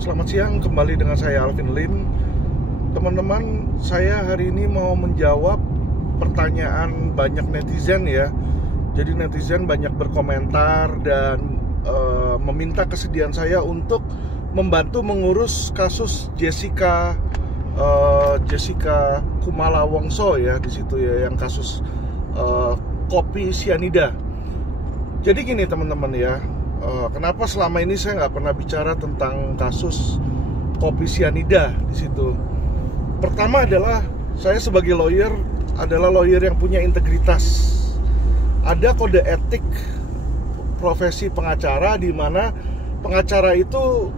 Selamat siang, kembali dengan saya Alvin Lim. Teman-teman, saya hari ini mau menjawab pertanyaan banyak netizen ya. Jadi netizen banyak berkomentar dan meminta kesediaan saya untuk membantu mengurus kasus Jessica Kumala Wongso ya, di situ ya, yang kasus kopi sianida. Jadi gini teman-teman ya, kenapa selama ini saya nggak pernah bicara tentang kasus kopi sianida di situ? Pertama adalah saya sebagai lawyer adalah lawyer yang punya integritas. Ada kode etik profesi pengacara, di mana pengacara itu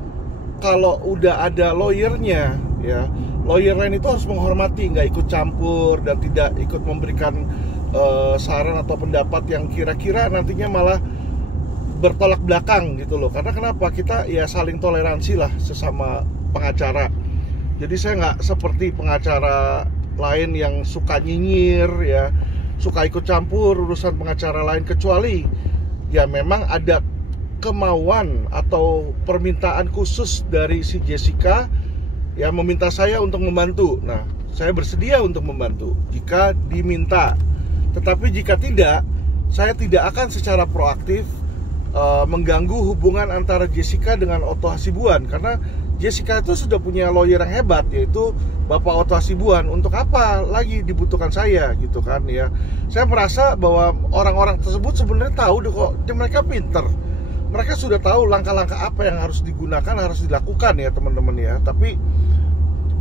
kalau udah ada lawyernya ya, lawyer lain itu harus menghormati, nggak ikut campur dan tidak ikut memberikan saran atau pendapat yang kira-kira nantinya malah bertolak belakang gitu loh. Karena kenapa? Kita ya saling toleransi lah sesama pengacara. Jadi saya nggak seperti pengacara lain yang suka nyinyir ya, suka ikut campur urusan pengacara lain, kecuali ya memang ada kemauan atau permintaan khusus dari si Jessica ya, meminta saya untuk membantu. Nah, saya bersedia untuk membantu jika diminta. Tetapi jika tidak, saya tidak akan secara proaktif mengganggu hubungan antara Jessica dengan Otto Hasibuan, karena Jessica itu sudah punya lawyer yang hebat, yaitu Bapak Otto Hasibuan. Untuk apa lagi dibutuhkan saya gitu kan ya. Saya merasa bahwa orang-orang tersebut sebenarnya tahu deh kok, mereka pinter. Mereka sudah tahu langkah-langkah apa yang harus digunakan, harus dilakukan ya teman-teman ya. Tapi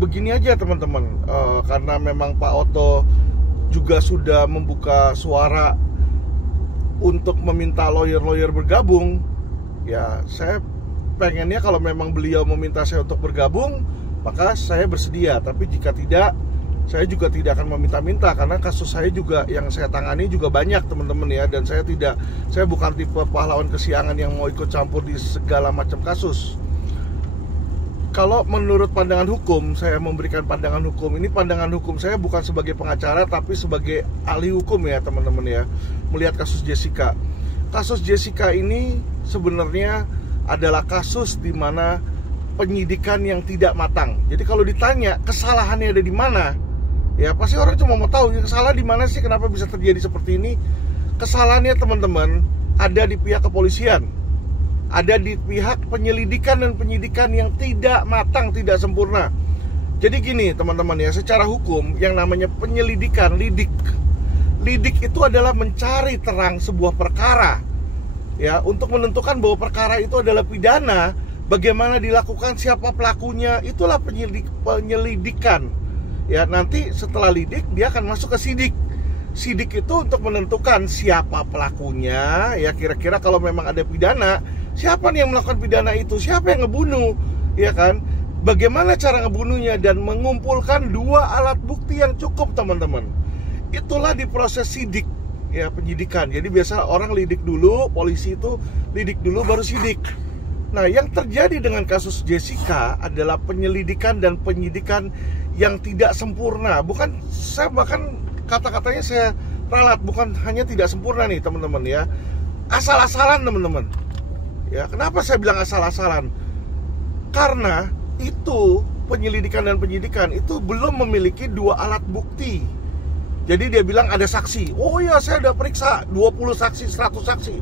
begini aja teman-teman, karena memang Pak Otto juga sudah membuka suara untuk meminta lawyer-lawyer bergabung, ya saya pengennya kalau memang beliau meminta saya untuk bergabung, maka saya bersedia. Tapi jika tidak, saya juga tidak akan meminta-minta, karena kasus saya juga yang saya tangani juga banyak teman-teman ya. Dan saya bukan tipe pahlawan kesiangan yang mau ikut campur di segala macam kasus. Kalau menurut pandangan hukum, saya memberikan pandangan hukum. Ini pandangan hukum saya bukan sebagai pengacara, tapi sebagai ahli hukum ya teman-teman ya. Melihat kasus Jessica. Kasus Jessica ini sebenarnya adalah kasus di mana penyidikan yang tidak matang. Jadi kalau ditanya kesalahannya ada di mana, ya pasti orang cuma mau tahu kesalahan di mana sih, kenapa bisa terjadi seperti ini. Kesalahannya teman-teman ada di pihak kepolisian, ada di pihak penyelidikan dan penyidikan yang tidak matang, tidak sempurna. Jadi gini teman-teman ya, secara hukum yang namanya penyelidikan, lidik itu adalah mencari terang sebuah perkara ya, untuk menentukan bahwa perkara itu adalah pidana, bagaimana dilakukan, siapa pelakunya, itulah penyelidikan ya. Nanti setelah lidik dia akan masuk ke sidik. Sidik itu untuk menentukan siapa pelakunya ya, kira-kira kalau memang ada pidana, siapa nih yang melakukan pidana itu, siapa yang ngebunuh ya kan, bagaimana cara ngebunuhnya, dan mengumpulkan dua alat bukti yang cukup teman-teman. Itulah di proses sidik ya, penyidikan. Jadi biasa orang lidik dulu, polisi itu lidik dulu baru sidik. Nah, yang terjadi dengan kasus Jessica adalah penyelidikan dan penyidikan yang tidak sempurna. Bukan, saya bahkan kata-katanya saya ralat, bukan hanya tidak sempurna nih teman-teman ya, asal-asalan teman-teman ya. Kenapa saya bilang asal-asalan? Karena itu penyelidikan dan penyidikan itu belum memiliki dua alat bukti. Jadi dia bilang ada saksi, oh ya saya udah periksa 20 saksi, 100 saksi.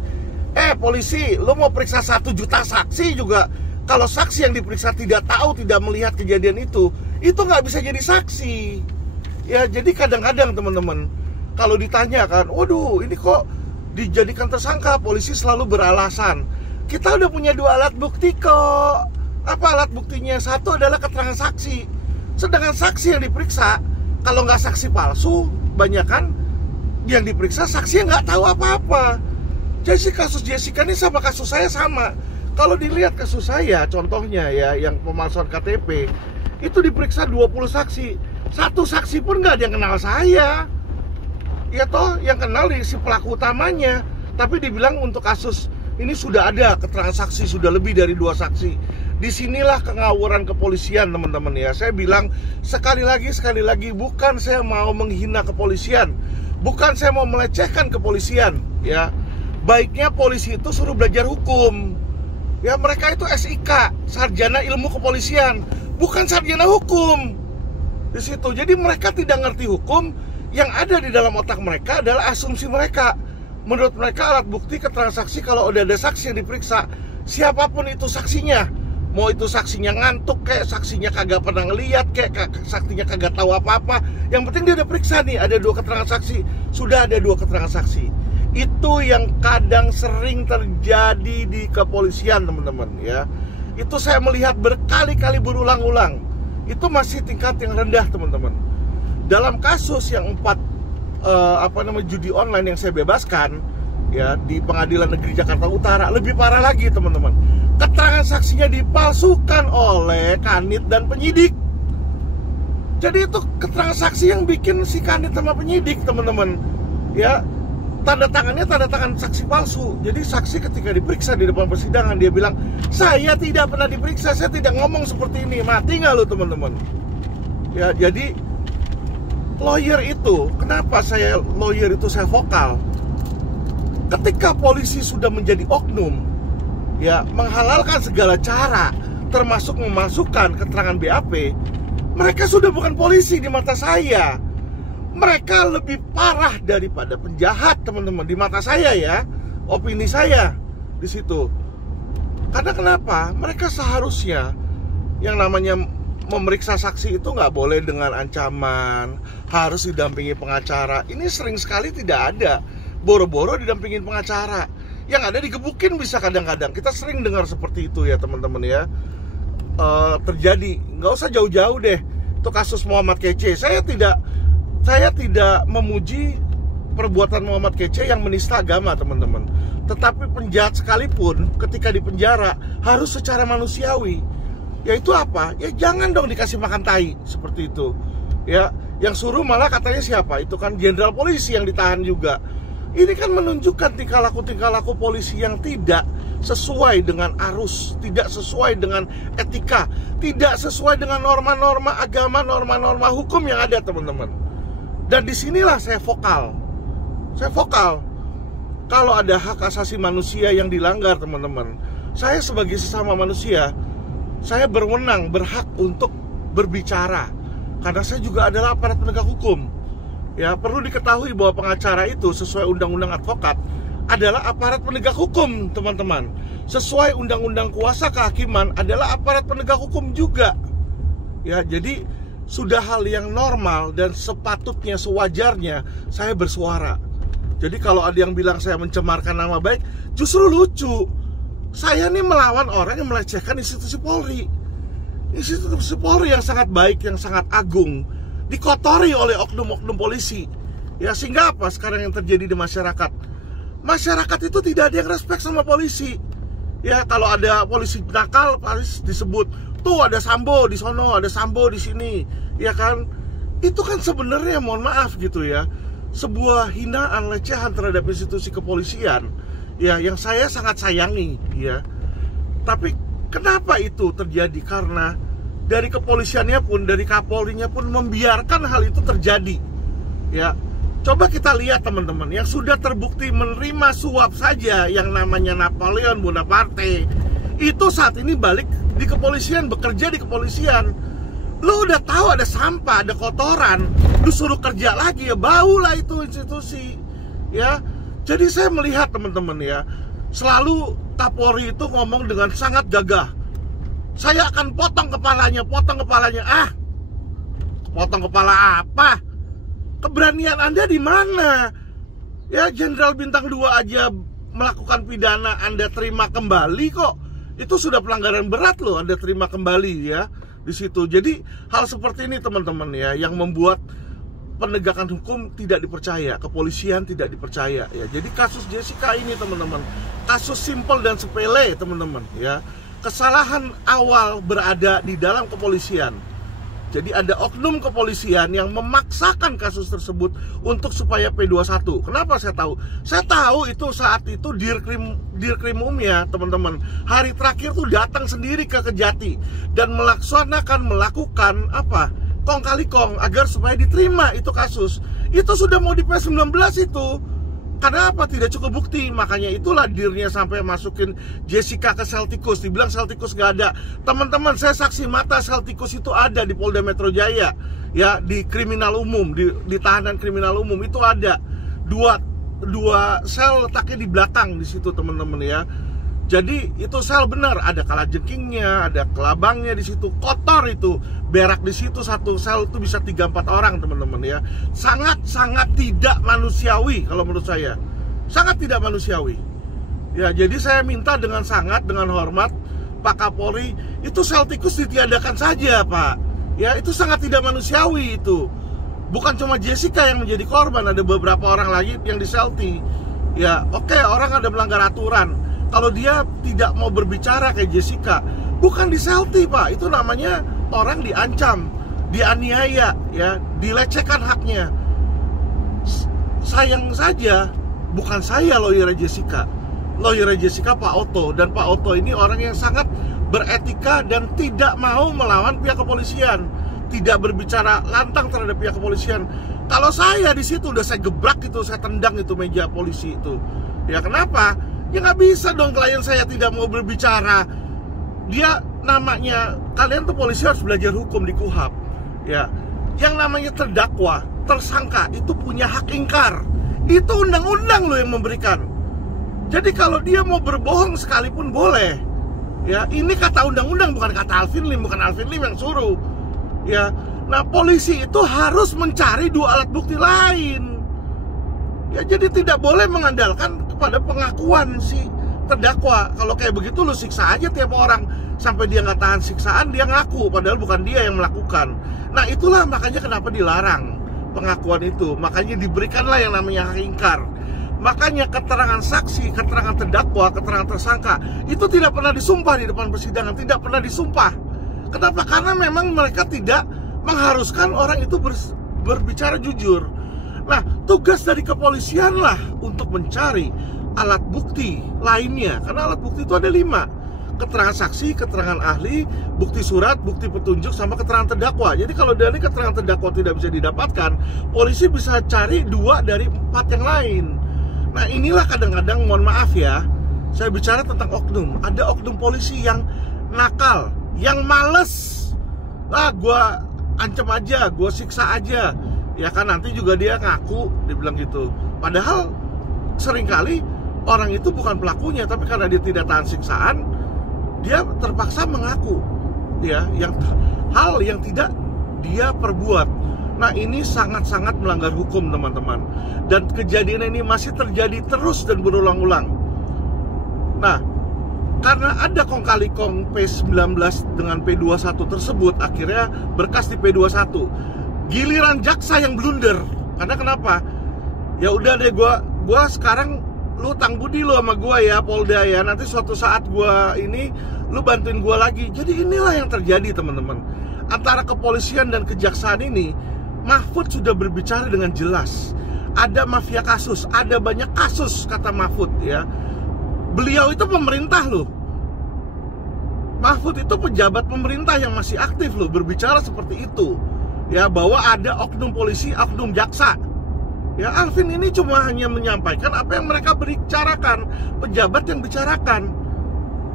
Polisi, lo mau periksa 1 juta saksi juga, kalau saksi yang diperiksa tidak tahu, tidak melihat kejadian itu nggak bisa jadi saksi ya. Jadi kadang-kadang teman-teman kalau ditanya kan, waduh ini kok dijadikan tersangka, polisi selalu beralasan, kita udah punya 2 alat bukti kok. Apa alat buktinya? 1 adalah keterangan saksi. Sedangkan saksi yang diperiksa, kalau nggak saksi palsu, banyak kan yang diperiksa saksi yang nggak tahu apa-apa. Jadi kasus Jessica ini sama kasus saya sama. Kalau dilihat kasus saya, contohnya ya, yang pemalsuan KTP, itu diperiksa 20 saksi, 1 saksi pun nggak ada yang kenal saya ya, toh yang kenal si pelaku utamanya. Tapi dibilang untuk kasus ini sudah ada keterangan saksi, sudah lebih dari 2 saksi. Disinilah kengawuran kepolisian teman-teman ya. Saya bilang sekali lagi, bukan saya mau menghina kepolisian, bukan saya mau melecehkan kepolisian ya. Baiknya polisi itu suruh belajar hukum ya. Mereka itu SIK, sarjana ilmu kepolisian, bukan sarjana hukum di situ. Jadi mereka tidak ngerti hukum. Yang ada di dalam otak mereka adalah asumsi mereka. Menurut mereka alat bukti keterangan saksi, kalau udah ada saksi yang diperiksa, siapapun itu saksinya, mau itu saksinya ngantuk kayak, saksinya kagak pernah ngeliat kayak, saksinya kagak tahu apa-apa, yang penting dia udah periksa nih, ada 2 keterangan saksi, sudah ada 2 keterangan saksi. Itu yang kadang sering terjadi di kepolisian, teman-teman ya. Itu saya melihat berkali-kali berulang-ulang. Itu masih tingkat yang rendah, teman-teman. Dalam kasus yang 4 judi online yang saya bebaskan ya di Pengadilan Negeri Jakarta Utara, lebih parah lagi, teman-teman. Keterangan saksinya dipalsukan oleh kanit dan penyidik. Jadi itu keterangan saksi yang bikin si kanit sama penyidik, teman-teman. Ya, tanda tangannya tanda tangan saksi palsu. Jadi saksi ketika diperiksa di depan persidangan, dia bilang, saya tidak pernah diperiksa, saya tidak ngomong seperti ini. Mati nggak lu, teman-teman? Ya, jadi lawyer itu, kenapa lawyer itu saya vokal? Ketika polisi sudah menjadi oknum, ya, menghalalkan segala cara, termasuk memasukkan keterangan BAP, mereka sudah bukan polisi di mata saya. Mereka lebih parah daripada penjahat, teman-teman, di mata saya ya. Opini saya di situ. Karena kenapa? Mereka seharusnya yang namanya memeriksa saksi itu nggak boleh dengan ancaman, harus didampingi pengacara. Ini sering sekali tidak ada. Boro-boro didampingin pengacara, yang ada digebukin bisa kadang-kadang. Kita sering dengar seperti itu ya, teman-teman ya. Terjadi, nggak usah jauh-jauh deh. Itu kasus Muhammad Kece. Saya tidak memuji perbuatan Muhammad Kece yang menista agama, teman-teman. Tetapi penjahat sekalipun ketika di penjara harus secara manusiawi. Yaitu apa? Ya jangan dong dikasih makan tai seperti itu. Ya, yang suruh malah katanya siapa? Itu kan jenderal polisi yang ditahan juga. Ini kan menunjukkan tingkah laku polisi yang tidak sesuai dengan arus, tidak sesuai dengan etika, tidak sesuai dengan norma-norma agama, norma-norma hukum yang ada, teman-teman. Dan disinilah saya vokal. Saya vokal. Kalau ada hak asasi manusia yang dilanggar, teman-teman, saya sebagai sesama manusia, saya berwenang, berhak untuk berbicara. Karena saya juga adalah aparat penegak hukum. Ya, perlu diketahui bahwa pengacara itu sesuai undang-undang advokat adalah aparat penegak hukum, teman-teman. Sesuai undang-undang kuasa kehakiman adalah aparat penegak hukum juga. Ya, jadi sudah hal yang normal dan sepatutnya, sewajarnya saya bersuara. Jadi kalau ada yang bilang saya mencemarkan nama baik, justru lucu. Saya nih melawan orang yang melecehkan institusi Polri. Institusi Polri yang sangat baik, yang sangat agung, dikotori oleh oknum-oknum polisi. Ya, sehingga apa sekarang yang terjadi di masyarakat? Masyarakat itu tidak ada yang respect sama polisi. Ya, kalau ada polisi nakal, polisi disebut, tuh ada Sambo di sono, ada Sambo di sini. Ya kan? Itu kan sebenarnya, mohon maaf gitu ya, sebuah hinaan, lecehan terhadap institusi kepolisian. Ya, yang saya sangat sayangi, ya. Tapi kenapa itu terjadi? Karena dari kepolisiannya pun, dari Kapolrinya pun membiarkan hal itu terjadi. Ya, coba kita lihat teman-teman, yang sudah terbukti menerima suap saja, yang namanya Napoleon Bonaparte, itu saat ini balik di kepolisian, bekerja di kepolisian. Lu udah tahu ada sampah, ada kotoran, lu suruh kerja lagi, ya bau lah itu institusi. Ya, jadi saya melihat teman-teman ya, selalu Kapolri itu ngomong dengan sangat gagah. Saya akan potong kepalanya. Ah, potong kepala apa? Keberanian Anda di mana? Ya, Jenderal Bintang 2 aja melakukan pidana, Anda terima kembali kok. Itu sudah pelanggaran berat loh, Anda terima kembali ya di situ. Jadi hal seperti ini teman-teman ya, yang membuat penegakan hukum tidak dipercaya, kepolisian tidak dipercaya ya. Jadi kasus Jessica ini teman-teman, kasus simpel dan sepele teman-teman ya. Kesalahan awal berada di dalam kepolisian. Jadi ada oknum kepolisian yang memaksakan kasus tersebut untuk supaya P21. Kenapa saya tahu? Saya tahu itu saat itu Dirkrimumnya teman-teman, hari terakhir tuh datang sendiri ke Kejati dan melakukan apa? Kong kali kong agar supaya diterima itu kasus. Itu sudah mau di P19 itu. Karena apa? Tidak cukup bukti. Makanya itulah dirinya sampai masukin Jessica ke sel tikus. Dibilang sel tikus gak ada. Teman-teman, saya saksi mata sel tikus itu ada di Polda Metro Jaya. Ya, di kriminal umum, di tahanan kriminal umum itu ada. Dua sel letaknya di belakang di situ, teman-teman ya. Jadi itu sel benar, ada kalajengkingnya, ada kelabangnya di situ, kotor itu, berak di situ. Satu sel itu bisa 3-4 orang, teman-teman ya. Sangat tidak manusiawi kalau menurut saya. Sangat tidak manusiawi. Ya, jadi saya minta dengan hormat Pak Kapolri, itu sel tikus ditiadakan saja, Pak. Ya, itu sangat tidak manusiawi itu. Bukan cuma Jessica yang menjadi korban, ada beberapa orang lagi yang diselti. Ya, oke, orang ada melanggar aturan. Kalau dia tidak mau berbicara kayak Jessica, bukan diselti, Pak. Itu namanya orang diancam, dianiaya, ya, dilecehkan haknya. Sayang saja, bukan saya lawyer Jessica. Lawyer Jessica Pak Otto. Dan Pak Otto ini orang yang sangat beretika dan tidak mau melawan pihak kepolisian, tidak berbicara lantang terhadap pihak kepolisian. Kalau saya di situ udah saya gebrak itu, saya tendang itu meja polisi itu. Ya, kenapa? Ya nggak bisa dong klien saya tidak mau berbicara. Dia namanya, kalian tuh polisi harus belajar hukum di KUHAP. Ya, yang namanya terdakwa, tersangka itu punya hak ingkar. Itu undang-undang loh yang memberikan. Jadi kalau dia mau berbohong sekalipun boleh. Ya, ini kata undang-undang, bukan kata Alvin Lim, bukan Alvin Lim yang suruh. Ya, nah polisi itu harus mencari 2 alat bukti lain. Ya, jadi tidak boleh mengandalkan kepada pengakuan si terdakwa. Kalau kayak begitu lu siksa aja tiap orang sampai dia nggak tahan siksaan, dia ngaku padahal bukan dia yang melakukan. Nah, itulah makanya kenapa dilarang pengakuan itu. Makanya diberikanlah yang namanya hak ingkar. Makanya keterangan saksi, keterangan terdakwa, keterangan tersangka itu tidak pernah disumpah di depan persidangan, tidak pernah disumpah. Kenapa? Karena memang mereka tidak mengharuskan orang itu berbicara jujur. Nah, tugas dari kepolisian lah untuk mencari alat bukti lainnya. Karena alat bukti itu ada 5. Keterangan saksi, keterangan ahli, bukti surat, bukti petunjuk, sama keterangan terdakwa. Jadi kalau dari keterangan terdakwa tidak bisa didapatkan, polisi bisa cari 2 dari 4 yang lain. Nah, inilah kadang-kadang, mohon maaf ya, saya bicara tentang oknum. Ada oknum polisi yang nakal, yang males. Lah, gue ancam aja, gue siksa aja. Ya kan, nanti juga dia ngaku, dibilang gitu. Padahal seringkali orang itu bukan pelakunya, tapi karena dia tidak tahan siksaan, dia terpaksa mengaku, ya, hal yang tidak dia perbuat. Nah, ini sangat-sangat melanggar hukum, teman-teman. Dan kejadian ini masih terjadi terus dan berulang-ulang. Nah, karena ada kong kali kong P19 dengan P21 tersebut, akhirnya berkas di P21. Giliran jaksa yang blunder. Karena kenapa? Ya udah deh, gua sekarang lu utang budi lu sama gua ya, Polda ya. Nanti suatu saat gua ini lu bantuin gua lagi. Jadi inilah yang terjadi, teman-teman. Antara kepolisian dan kejaksaan ini, Mahfud sudah berbicara dengan jelas. Ada mafia kasus, ada banyak kasus, kata Mahfud ya. Beliau itu pemerintah loh. Mahfud itu pejabat pemerintah yang masih aktif loh, berbicara seperti itu. Ya, bahwa ada oknum polisi, oknum jaksa. Ya, Alvin ini cuma hanya menyampaikan apa yang mereka bicarakan, pejabat yang bicarakan.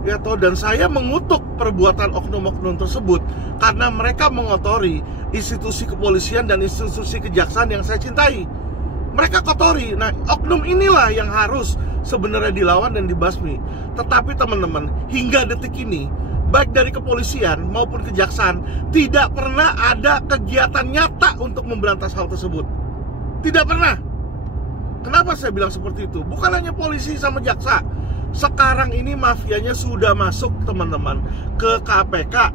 Ya toh, dan saya mengutuk perbuatan oknum-oknum tersebut karena mereka mengotori institusi kepolisian dan institusi kejaksaan yang saya cintai. Mereka kotori. Nah, oknum inilah yang harus sebenarnya dilawan dan dibasmi. Tetapi teman-teman, hingga detik ini, baik dari kepolisian maupun kejaksaan, tidak pernah ada kegiatan nyata untuk memberantas hal tersebut. Tidak pernah. Kenapa saya bilang seperti itu? Bukan hanya polisi sama jaksa. Sekarang ini mafianya sudah masuk, teman-teman, ke KPK.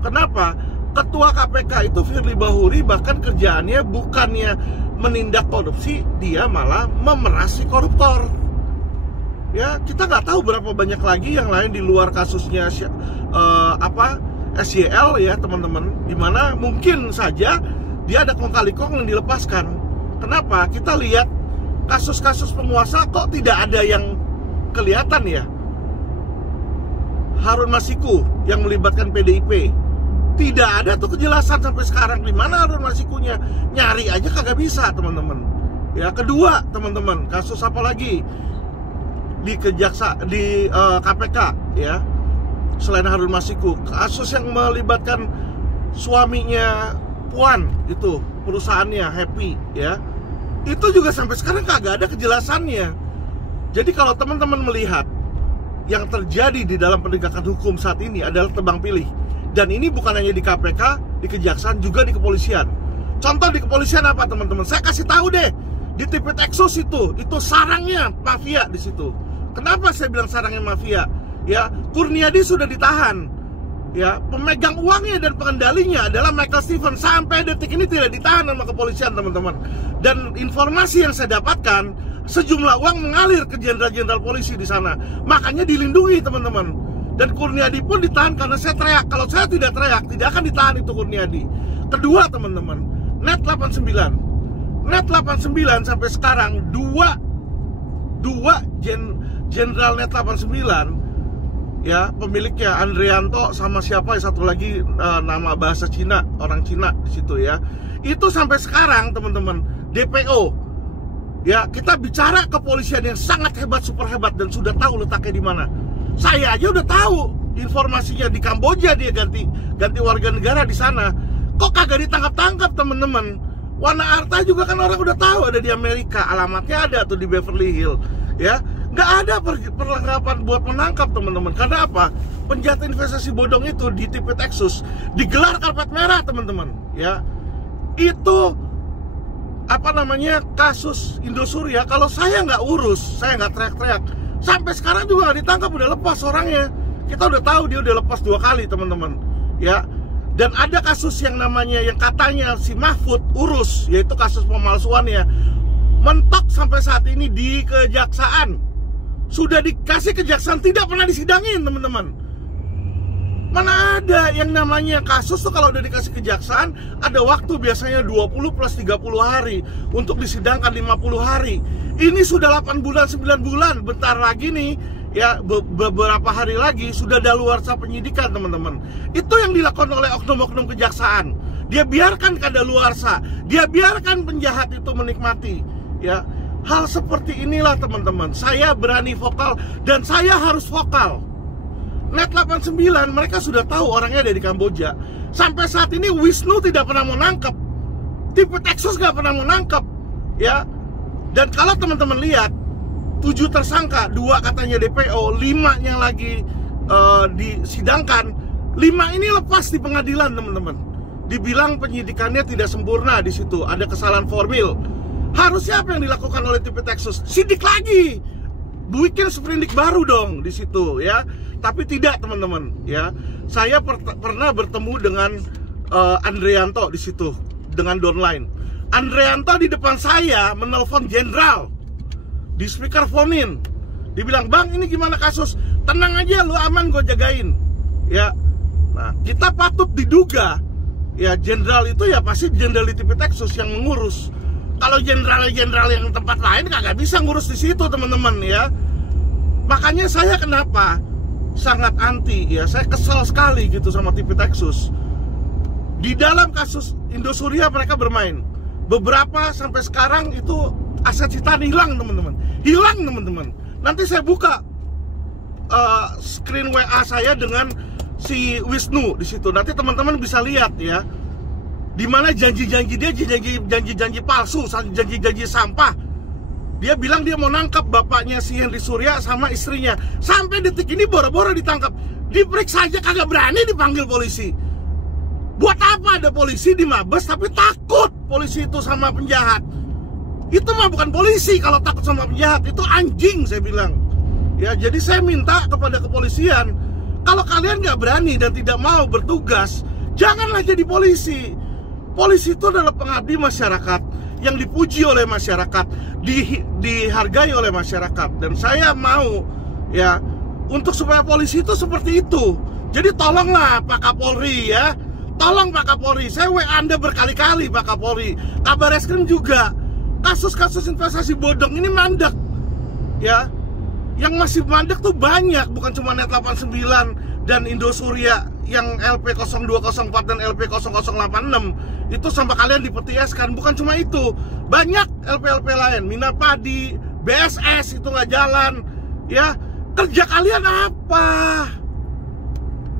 Kenapa? Ketua KPK itu Firly Bahuri bahkan kerjaannya bukannya menindak korupsi, dia malah memerasi koruptor. Ya, kita nggak tahu berapa banyak lagi yang lain di luar kasusnya SYL ya, teman-teman. Dimana mungkin saja dia ada kong kali kong yang dilepaskan. Kenapa? Kita lihat kasus-kasus penguasa kok tidak ada yang kelihatan ya. Harun Masiku yang melibatkan PDIP, tidak ada tuh kejelasan sampai sekarang di mana Harun Masikunya. Nyari aja kagak bisa, teman-teman. Ya, kedua teman-teman, kasus apa lagi di KPK ya, selain Harun Masiku, kasus yang melibatkan suaminya Puan, itu perusahaannya Happy ya, itu juga sampai sekarang kagak ada kejelasannya. Jadi kalau teman-teman melihat yang terjadi di dalam penegakan hukum saat ini adalah tebang pilih, dan ini bukan hanya di KPK, di kejaksaan, juga di kepolisian. Contoh di kepolisian apa teman-teman? Saya kasih tahu deh, di Tipitexus itu sarangnya mafia di situ. Kenapa saya bilang sarangnya mafia? Ya, Kurniadi sudah ditahan. Ya, pemegang uangnya dan pengendalinya adalah Michael Steven. Sampai detik ini tidak ditahan sama kepolisian, teman-teman. Dan informasi yang saya dapatkan, sejumlah uang mengalir ke jenderal-jenderal polisi di sana. Makanya dilindungi, teman-teman. Dan Kurniadi pun ditahan karena saya teriak. Kalau saya tidak teriak, tidak akan ditahan itu Kurniadi. Kedua, teman-teman, Net 89 sampai sekarang dua jenderal Net 89 ya, pemiliknya Andrianto sama siapa ya, satu lagi nama bahasa Cina, orang Cina di situ ya. Itu sampai sekarang teman-teman DPO ya, kita bicara kepolisian yang sangat hebat, super hebat, dan sudah tahu letaknya di mana. Saya aja udah tahu informasinya di Kamboja, dia ganti warga negara di sana. Kok kagak ditangkap-tangkap, teman-teman? Wana Arta juga kan orang udah tahu ada di Amerika, alamatnya ada tuh di Beverly Hills ya. Nggak ada perlengkapan buat menangkap, teman-teman. Karena apa? Penjahat investasi bodong itu di Tipitexus digelar karpet merah, teman-teman ya. Itu apa namanya, kasus Indosuria. Kalau saya nggak urus, saya nggak teriak-teriak, sampai sekarang juga nggak ditangkap, udah lepas orangnya. Kita udah tahu dia udah lepas 2 kali, teman-teman ya. Dan ada kasus yang namanya, yang katanya si Mahfud urus, yaitu kasus pemalsuannya, mentok sampai saat ini di kejaksaan. Sudah dikasih kejaksaan, tidak pernah disidangin, teman-teman. Mana ada yang namanya kasus tuh kalau udah dikasih kejaksaan, ada waktu biasanya 20 plus 30 hari untuk disidangkan 50 hari. Ini sudah 8 bulan, 9 bulan, bentar lagi nih ya, beberapa hari lagi sudah daluarsa penyidikan, teman-teman. Itu yang dilakukan oleh oknum-oknum kejaksaan. Dia biarkan kadaluarsa, dia biarkan penjahat itu menikmati ya. Hal seperti inilah, teman-teman, saya berani vokal, dan saya harus vokal. Net 89 mereka sudah tahu orangnya ada di Kamboja. Sampai saat ini Wisnu tidak pernah mau nangkep, Tipitexus gak pernah mau nangkep ya. Dan kalau teman-teman lihat 7 tersangka, 2 katanya DPO, 5 yang lagi disidangkan. 5 ini lepas di pengadilan, teman-teman. Dibilang penyidikannya tidak sempurna di situ, ada kesalahan formil. Harusnya apa yang dilakukan oleh Tipitexus? Sidik lagi, bikin sprindik baru dong di situ ya. Tapi tidak, teman-teman ya. Saya pernah bertemu dengan Andrianto di situ dengan downline. Andrianto di depan saya menelpon jenderal di speakerphone-in. Dibilang, "Bang, ini gimana kasus?" "Tenang aja, lu aman, gue jagain." Ya. Nah, kita patut diduga ya, jenderal itu ya pasti jenderal di Tipitexus yang mengurus. Kalau jenderal-jenderal yang tempat lain kagak bisa ngurus di situ, teman-teman ya. Makanya saya kenapa sangat anti ya, saya kesal sekali gitu sama Tipitexus. Di dalam kasus Indosuria mereka bermain. Beberapa sampai sekarang itu aset Citan hilang, teman-teman. Hilang, teman-teman. Nanti saya buka screen WA saya dengan si Wisnu di situ. Nanti teman-teman bisa lihat ya, di mana janji-janji dia, janji-janji palsu, janji-janji sampah. Dia bilang dia mau nangkap bapaknya si Henry Surya sama istrinya. Sampai detik ini boro-boro ditangkap. Diperiksa aja kagak berani dipanggil polisi. Buat apa ada polisi di Mabes tapi takut polisi itu sama penjahat? Itu mah bukan polisi kalau takut sama penjahat, itu anjing, saya bilang. Ya, jadi saya minta kepada kepolisian, kalau kalian nggak berani dan tidak mau bertugas, janganlah jadi polisi. Polisi itu adalah pengabdi masyarakat yang dipuji oleh masyarakat, dihargai oleh masyarakat. Dan saya mau ya, untuk supaya polisi itu seperti itu. Jadi tolonglah Pak Kapolri ya, tolong Pak Kapolri. Saya WA Anda berkali-kali Pak Kapolri, Kabar Eskrim juga. Kasus-kasus investasi bodong ini mandek ya. Yang masih mandek tuh banyak, bukan cuma Net 89 dan Indosuria yang LP0204 dan LP0086 itu sama kalian dipetieskan. Bukan cuma itu, banyak LP-LP lain, Minapadi, BSS itu nggak jalan. Ya, kerja kalian apa?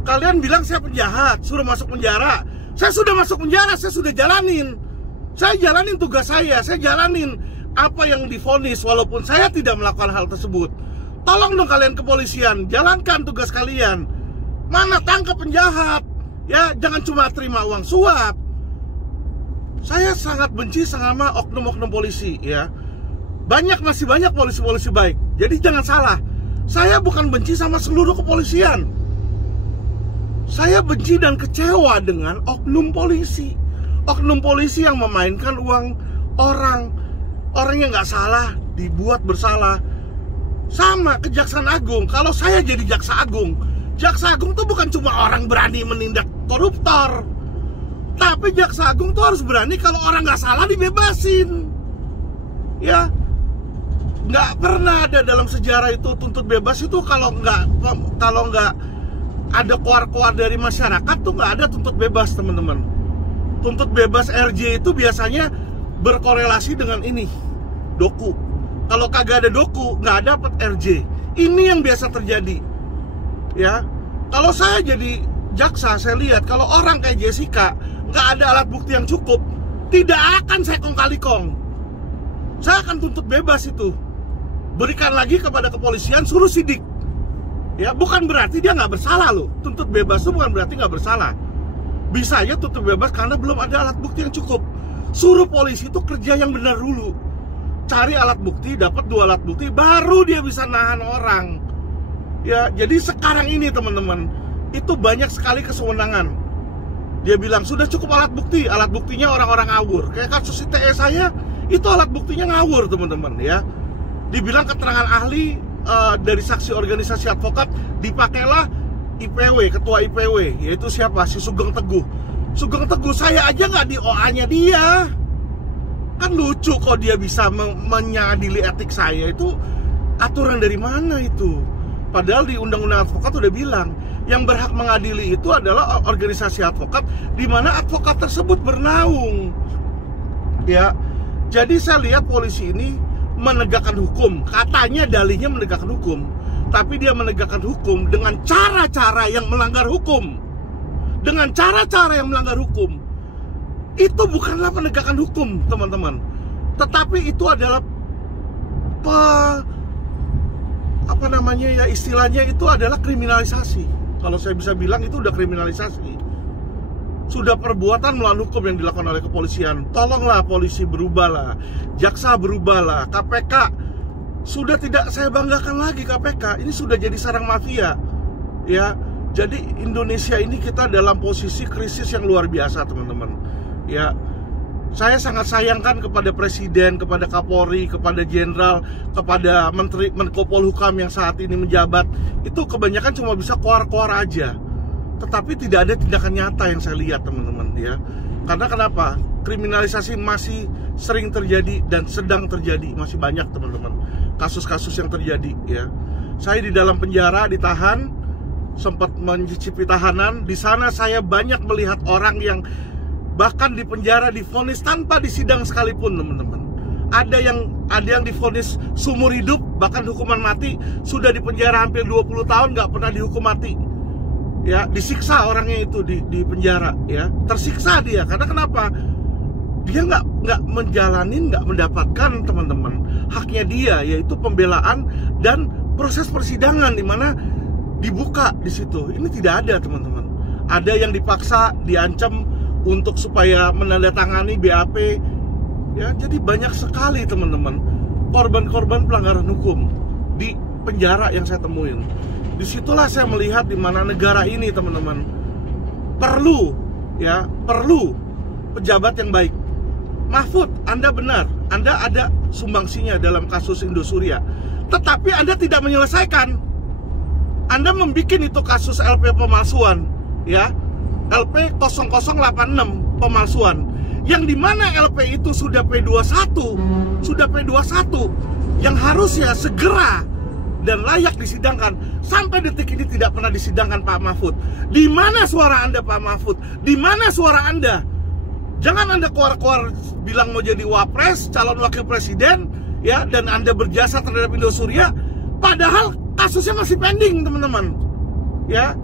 Kalian bilang saya penjahat, suruh masuk penjara. Saya sudah masuk penjara, saya sudah jalanin. Saya jalanin tugas saya jalanin apa yang divonis walaupun saya tidak melakukan hal tersebut. Tolong dong kalian kepolisian, jalankan tugas kalian. Mana tangkap penjahat? Ya, jangan cuma terima uang suap. Saya sangat benci sama oknum-oknum polisi, ya. Masih banyak polisi-polisi baik. Jadi jangan salah. Saya bukan benci sama seluruh kepolisian. Saya benci dan kecewa dengan oknum polisi. Oknum polisi yang memainkan uang orang. Orang yang nggak salah dibuat bersalah. Sama Kejaksaan Agung. Kalau saya jadi Jaksa Agung tuh bukan cuma orang berani menindak koruptor, tapi Jaksa Agung tuh harus berani kalau orang nggak salah dibebasin. Ya, nggak pernah ada dalam sejarah itu tuntut bebas itu kalau nggak ada keluar dari masyarakat tuh nggak ada tuntut bebas, teman-teman. Tuntut bebas RJ itu biasanya berkorelasi dengan ini, doku. Kalau kagak ada doku, nggak dapat RJ. Ini yang biasa terjadi. Ya, kalau saya jadi jaksa, saya lihat kalau orang kayak Jessica nggak ada alat bukti yang cukup, tidak akan saya kong kali kong. Saya akan tuntut bebas itu. Berikan lagi kepada kepolisian, suruh sidik. Ya, bukan berarti dia nggak bersalah loh. Tuntut bebas itu bukan berarti nggak bersalah. Bisa aja tuntut bebas karena belum ada alat bukti yang cukup. Suruh polisi itu kerja yang benar dulu. Cari alat bukti, dapat 2 alat bukti, baru dia bisa nahan orang. Ya, jadi sekarang ini teman-teman, itu banyak sekali kesewenangan. Dia bilang sudah cukup alat buktinya orang-orang ngawur. Kayak kasus ITE saya, itu alat buktinya ngawur, teman-teman, ya. Dibilang keterangan ahli dari saksi organisasi advokat, dipakailah IPW, ketua IPW, yaitu siapa? Si Sugeng Teguh. Sugeng Teguh saya aja nggak di OA-nya dia. Kan lucu kok dia bisa menyadili etik saya. Itu aturan dari mana itu? Padahal di Undang-Undang Advokat udah bilang yang berhak mengadili itu adalah organisasi advokat di mana advokat tersebut bernaung. Ya, jadi saya lihat polisi ini menegakkan hukum. Katanya dalihnya menegakkan hukum, tapi dia menegakkan hukum dengan cara-cara yang melanggar hukum. Dengan cara-cara yang melanggar hukum. Itu bukanlah penegakan hukum, teman-teman. Tetapi itu adalah istilahnya itu adalah kriminalisasi. Kalau saya bisa bilang itu udah kriminalisasi. Sudah perbuatan melawan hukum yang dilakukan oleh kepolisian. Tolonglah polisi berubahlah, jaksa berubahlah, KPK sudah tidak saya banggakan lagi. KPK ini sudah jadi sarang mafia. Ya, jadi Indonesia ini kita dalam posisi krisis yang luar biasa, teman-teman. Ya, saya sangat sayangkan kepada Presiden, kepada Kapolri, kepada Jenderal, kepada Menteri Menko Polhukam yang saat ini menjabat. Itu kebanyakan cuma bisa koar-koar aja. Tetapi tidak ada tindakan nyata yang saya lihat, teman-teman, ya. Karena kenapa? Kriminalisasi masih sering terjadi dan sedang terjadi, masih banyak, teman-teman. Kasus-kasus yang terjadi, ya. Saya di dalam penjara ditahan, sempat mencicipi tahanan. Di sana saya banyak melihat orang yang bahkan di penjara divonis tanpa disidang sekalipun, teman-teman. Ada yang divonis seumur hidup, bahkan hukuman mati, sudah di penjara hampir 20 tahun nggak pernah dihukum mati. Ya, disiksa orangnya itu di penjara, ya. Tersiksa dia karena kenapa? Dia nggak mendapatkan, teman-teman, haknya dia, yaitu pembelaan dan proses persidangan di mana dibuka di situ. Ini tidak ada, teman-teman. Ada yang dipaksa, diancam untuk supaya menandatangani BAP. Ya, jadi banyak sekali, teman-teman, korban-korban pelanggaran hukum di penjara yang saya temuin. Disitulah saya melihat di mana negara ini, teman-teman, perlu pejabat yang baik. Mahfud, Anda benar, Anda ada sumbangsinya dalam kasus Indosuria, tetapi Anda tidak menyelesaikan. Anda membuat itu kasus LP pemalsuan, ya, LP 0086 pemalsuan, yang dimana LP itu sudah P21, yang harusnya segera dan layak disidangkan. Sampai detik ini tidak pernah disidangkan Pak Mahfud. Di mana suara Anda Pak Mahfud? Di mana suara Anda? Jangan Anda keluar-keluar bilang mau jadi wapres, calon wakil presiden, ya, dan Anda berjasa terhadap Indosuria, padahal kasusnya masih pending, teman-teman. Ya,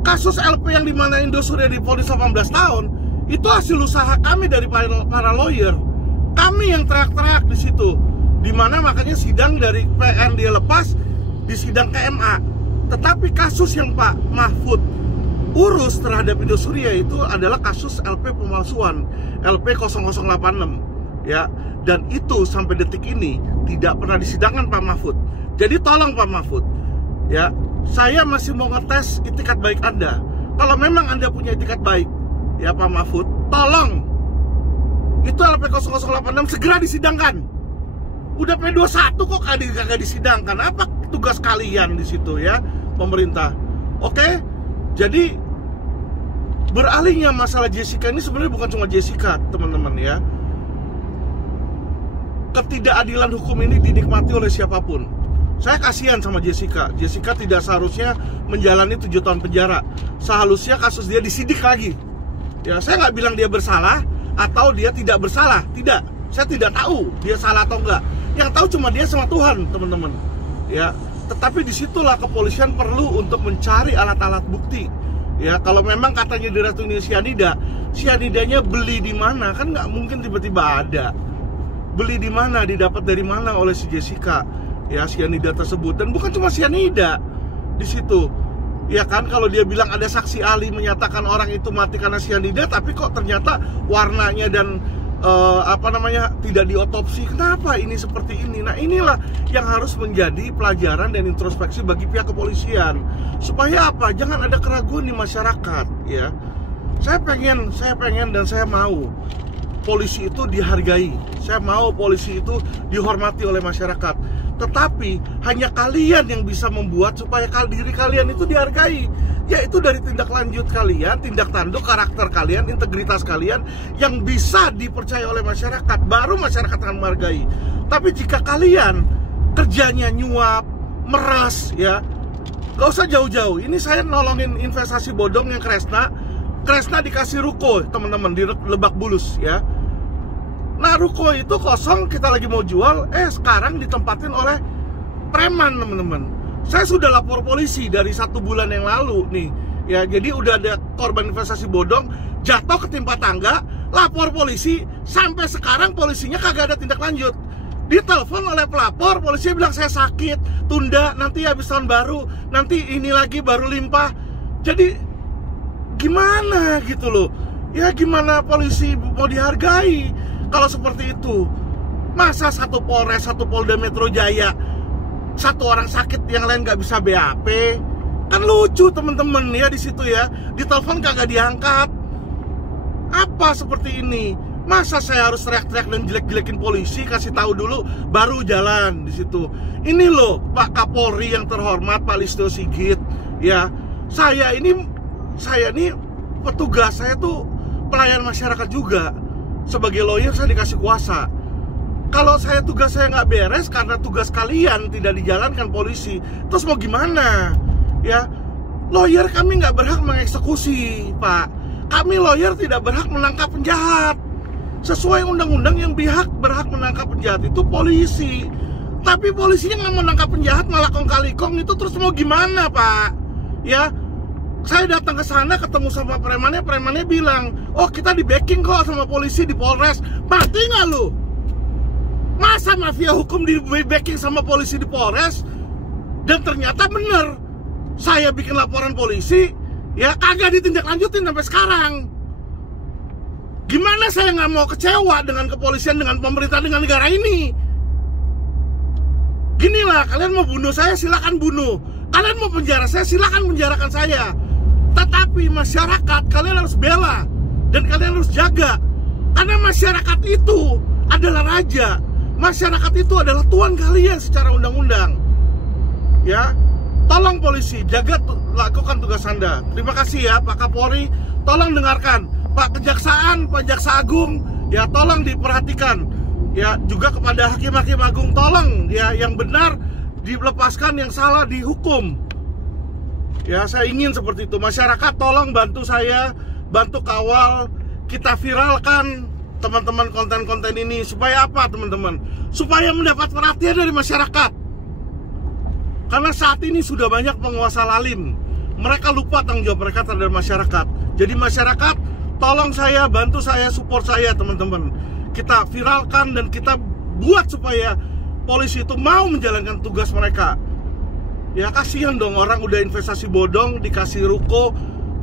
kasus LP yang dimana Indosuria divonis 18 tahun, itu hasil usaha kami dari para lawyer. Kami yang teriak-teriak di situ. Dimana makanya sidang dari PN dia lepas, di sidang ke MA. Tetapi kasus yang Pak Mahfud urus terhadap Indosuria itu adalah kasus LP pemalsuan, LP 0086, ya. Dan itu sampai detik ini tidak pernah disidangkan Pak Mahfud. Jadi tolong Pak Mahfud, ya, saya masih mau ngetes itikat baik Anda. Kalau memang Anda punya itikat baik, ya Pak Mahfud, tolong itu LP 0086 segera disidangkan. Udah P21 kok kagak disidangkan. Apa tugas kalian di situ, ya, pemerintah? Oke? Jadi beralihnya masalah Jessica ini sebenarnya bukan cuma Jessica, teman-teman, ya. Ketidakadilan hukum ini dinikmati oleh siapapun. Saya kasihan sama Jessica. Jessica tidak seharusnya menjalani 7 tahun penjara. Seharusnya kasus dia disidik lagi. Ya, saya nggak bilang dia bersalah atau dia tidak bersalah. Tidak. Saya tidak tahu dia salah atau enggak. Yang tahu cuma dia sama Tuhan, teman-teman. Ya, tetapi disitulah kepolisian perlu untuk mencari alat-alat bukti. Ya, kalau memang katanya diracuni sianida, sianidanya beli di mana? Kan nggak mungkin tiba-tiba ada. Beli di mana? Didapat dari mana oleh si Jessica? Ya, sianida tersebut. Dan bukan cuma sianida di situ. Ya kan, kalau dia bilang ada saksi ahli menyatakan orang itu mati karena sianida, tapi kok ternyata warnanya dan tidak diotopsi. Kenapa ini seperti ini? Nah, inilah yang harus menjadi pelajaran dan introspeksi bagi pihak kepolisian. Supaya apa? Jangan ada keraguan di masyarakat, ya. Saya pengen dan saya mau polisi itu dihargai. Saya mau polisi itu dihormati oleh masyarakat. Tetapi hanya kalian yang bisa membuat supaya diri kalian itu dihargai, yaitu dari tindak lanjut kalian, tindak tanduk karakter kalian, integritas kalian yang bisa dipercaya oleh masyarakat. Baru masyarakat akan menghargai. Tapi jika kalian kerjanya nyuap, meres, ya, gak usah jauh-jauh. Ini saya nolongin investasi bodong yang Kresna dikasih ruko, teman-teman, di Lebak Bulus, ya. Nah, ruko itu kosong, kita lagi mau jual, sekarang ditempatin oleh preman, teman-teman. Saya sudah lapor polisi dari 1 bulan yang lalu nih, ya. Jadi udah ada korban investasi bodong jatuh ketimpa tangga, lapor polisi, sampai sekarang polisinya kagak ada tindak lanjut. Ditelepon oleh pelapor, polisi bilang saya sakit, tunda, nanti habis tahun baru, nanti ini lagi baru limpah. Jadi gimana gitu loh? Ya gimana polisi mau dihargai kalau seperti itu? Masa satu Polres, satu Polda Metro Jaya, satu orang sakit, yang lain nggak bisa BAP? Kan lucu, teman-teman, ya, di situ, ya. Ditelepon kagak diangkat. Apa seperti ini? Masa saya harus teriak-teriak dan jelek-jelekin polisi, kasih tahu dulu baru jalan di situ? Ini loh Pak Kapolri yang terhormat, Pak Listio Sigit, ya. Saya ini petugas, saya tuh pelayan masyarakat juga. Sebagai lawyer saya dikasih kuasa. Kalau tugas saya nggak beres karena tugas kalian tidak dijalankan polisi, terus mau gimana? Ya, lawyer kami nggak berhak mengeksekusi, Pak. Kami lawyer tidak berhak menangkap penjahat. Sesuai undang-undang yang berhak menangkap penjahat itu polisi. Tapi polisinya nggak menangkap penjahat, malah kong-kali-kong itu, terus mau gimana, Pak? Ya, saya datang ke sana ketemu sama premannya bilang, oh kita di backing kok sama polisi di Polres. Mati nggak lu? Masa mafia hukum di backing sama polisi di Polres? Dan ternyata bener, saya bikin laporan polisi, ya kagak ditindaklanjutin sampai sekarang. Gimana saya nggak mau kecewa dengan kepolisian, dengan pemerintah, dengan negara ini? Ginilah, kalian mau bunuh saya silakan bunuh, kalian mau penjara saya silakan penjarakan saya. Tetapi masyarakat kalian harus bela dan kalian harus jaga, karena masyarakat itu adalah raja. Masyarakat itu adalah tuan kalian secara undang-undang. Ya, tolong polisi jaga, lakukan tugas Anda. Terima kasih ya Pak Kapolri, tolong dengarkan. Pak Kejaksaan, Pak Jaksa Agung, ya tolong diperhatikan. Ya, juga kepada hakim-hakim agung, tolong ya yang benar dilepaskan, yang salah dihukum. Ya, saya ingin seperti itu. Masyarakat tolong bantu saya, bantu kawal, kita viralkan teman-teman konten-konten ini. Supaya apa teman-teman? Supaya mendapat perhatian dari masyarakat. Karena saat ini sudah banyak penguasa lalim. Mereka lupa tanggung jawab mereka terhadap masyarakat. Jadi masyarakat, tolong saya, bantu saya, support saya teman-teman. Kita viralkan dan kita buat supaya polisi itu mau menjalankan tugas mereka. Ya kasihan dong, orang udah investasi bodong, dikasih ruko,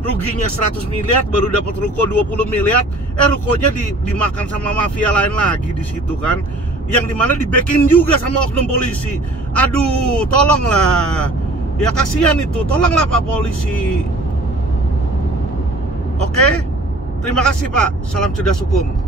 ruginya 100 miliar, baru dapat ruko 20 miliar, rukonya dimakan sama mafia lain lagi di situ kan. Yang dimana di-backing juga sama oknum polisi. Aduh, tolonglah. Ya kasihan itu, tolonglah Pak Polisi. Oke, terima kasih Pak. Salam cerdas hukum.